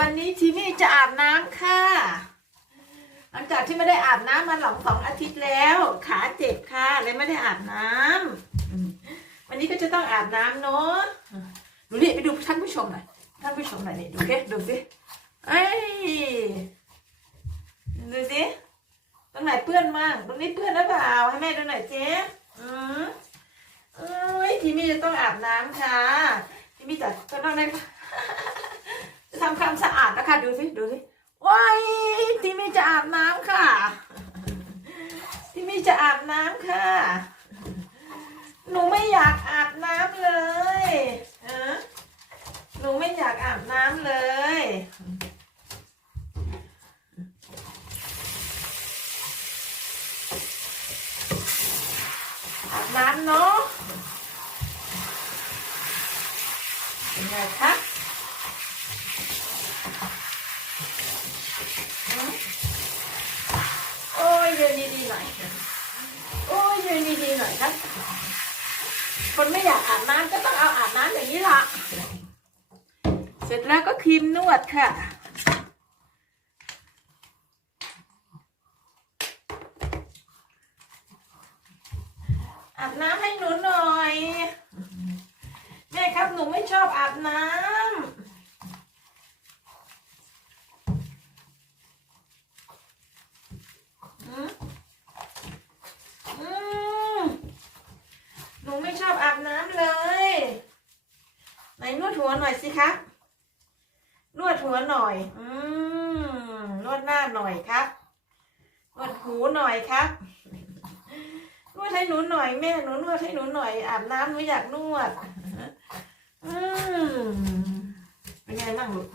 วันนี้ทีนี่จะอาบน้ำค่ะหลังจากที่ไม่ได้อาบน้ำมาหลังสองอาทิตย์แล้ว ขาเจ็บค่ะเลยไม่ได้อาบน้ำวันนี้ก็จะต้องอาบน้ำเนาะดูนี่ไปดูท่านผู้ชมหน่อยท่านผู้ชมหน่อยนี่ดูสิดูสิเอ้ยดูสิตรงไหนเปื้อนมั่งตรงนี้เปื้อนหรือเปล่าให้แม่ดูหน่อยเจ๊อืมเอ้ยทีนี่จะต้องอาบน้ำค่ะทีนี่จะจะต้องได้จะ ทำความสะอาดนะคะ ดูสิดูสิว้ายทีมี่จะอาบน้ำค่ะ ทีมี่จะอาบน้ำค่ะ หนูไม่อยากอาบน้ำเลยฮะหนูไม่อยากอาบน้ำเลยอาบน้ำเนาะเป็นไงคะ โอ้ย ยืนดีๆหน่อย โอ้ยยืนดีๆหน่อยครับ คนไม่อยากอาบน้ำก็ต้องเอาอาบน้ำอย่างนี้ละเสร็จแล้วก็ครีมนวดค่ะอาบน้ำให้หนูหน่อยแม่ครับหนูไม่ชอบอาบน้ำ อืมอืมหนูไม่ชอบอาบน้ำเลย ไหนนวดหัวหน่อย สิคะนวดหัวหน่อย อืมนวดหน้าหน่อยครับ นวดหูหน่อยครับ นวดให้หนูหน่อยแม่หนูนวดให้หนูหน่อยอาบน้ำหนูอยากนวด อืมเป็นไงบ้างลูก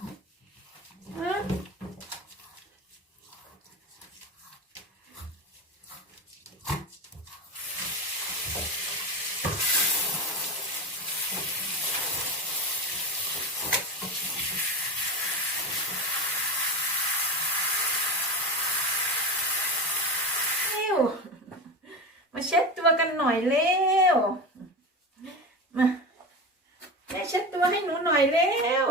อืม เร็ว มาเช็ดตัวกันหน่อยเร็ว มาแม่เช็ดตัวให้หนูหน่อยเร็ว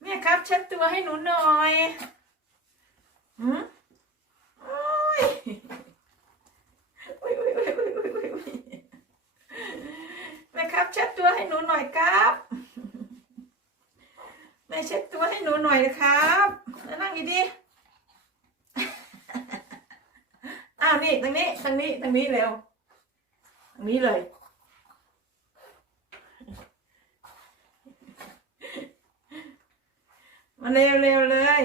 แม่ครับเช็ดตัวให้หนูหน่อยหืมโอ้ยอุ๊ยอุ๊ยอุ๊ยอุ๊ยอุ๊ยอุ๊ยอุ๊ยแม่ครับเช็ดตัวให้หนูหน่อยครับแม่เช็ดตัวให้หนูหน่อยนะครับแล้วนั่งดีๆ อ้าวนี่ตรงนี้ตรงนี้ตรงนี้เร็วตรงนี้เลย มาเร็วเร็วเลย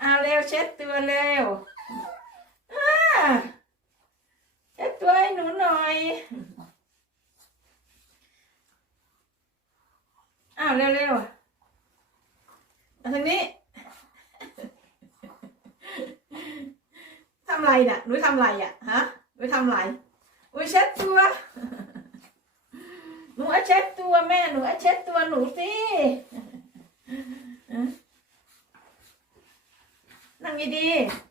อาเร็วเช็ดตัวเร็วเช็ดตัวให้หนูหน่อย อ้าวเร็วเร็วมาทางนี้ ทำไรน่ะหนูทำไรอะฮะหนูทำไรอุ้ยเช็ดตัว หนูเอาเช็ดตัวแม่หนูเอาเช็ดตัวหนูสินั่งดีๆ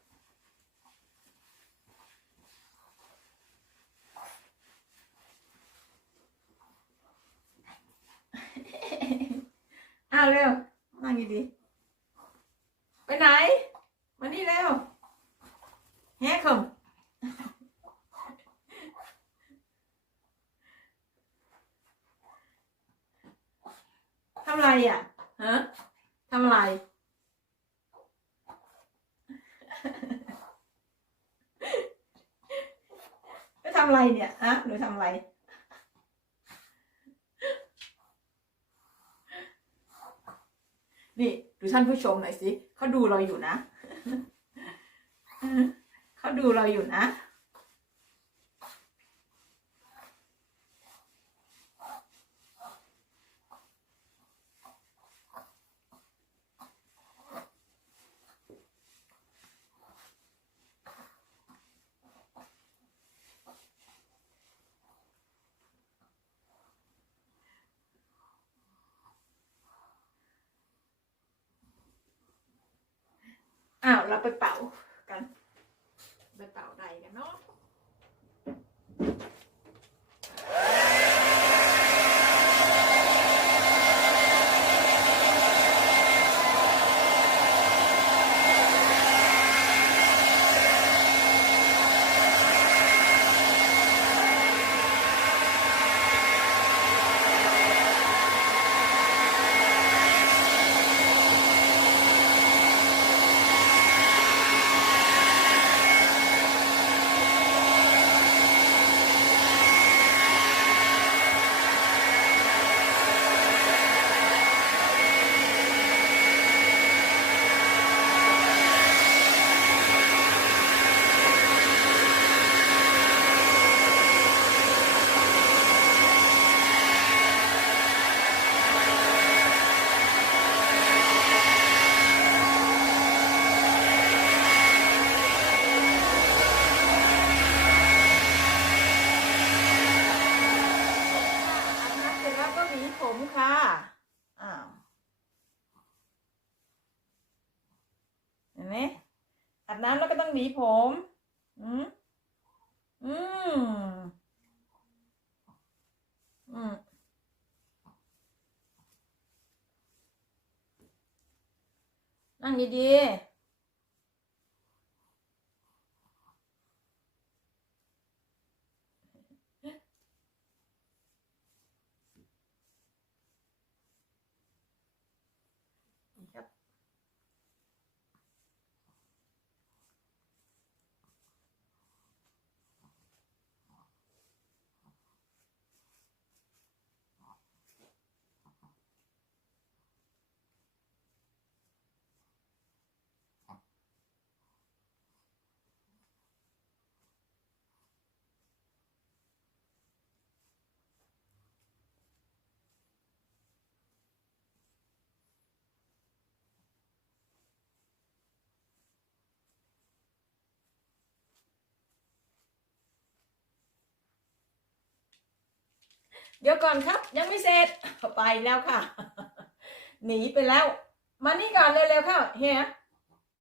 อ้าวเร็ว นั่ง ดีๆ ไปไหน มานี่เร็วแฮกคมทำไรอะฮะทำอะไรไปทำอะไรเนี่ยฮะหนูทำอะไร นี่ดูท่านผู้ชมหน่อยสิเขาดูเราอยู่นะเขาดูเราอยู่นะ เราไปเป่ากัน ไปเป่าใดกันเนาะ อาบน้ำเสร็จแล้วก็หวีผมค่ะ อ้าว เห็นไหม อาบน้ำแล้วก็ต้องหวีผม อืมอืมอืมนั่งดีๆครับ เดี๋ยวก่อนครับ ยังไม่เสร็จไปแล้วค่ะ หนีไปแล้ว มานี่ก่อนเร็วๆค่ะเฮีย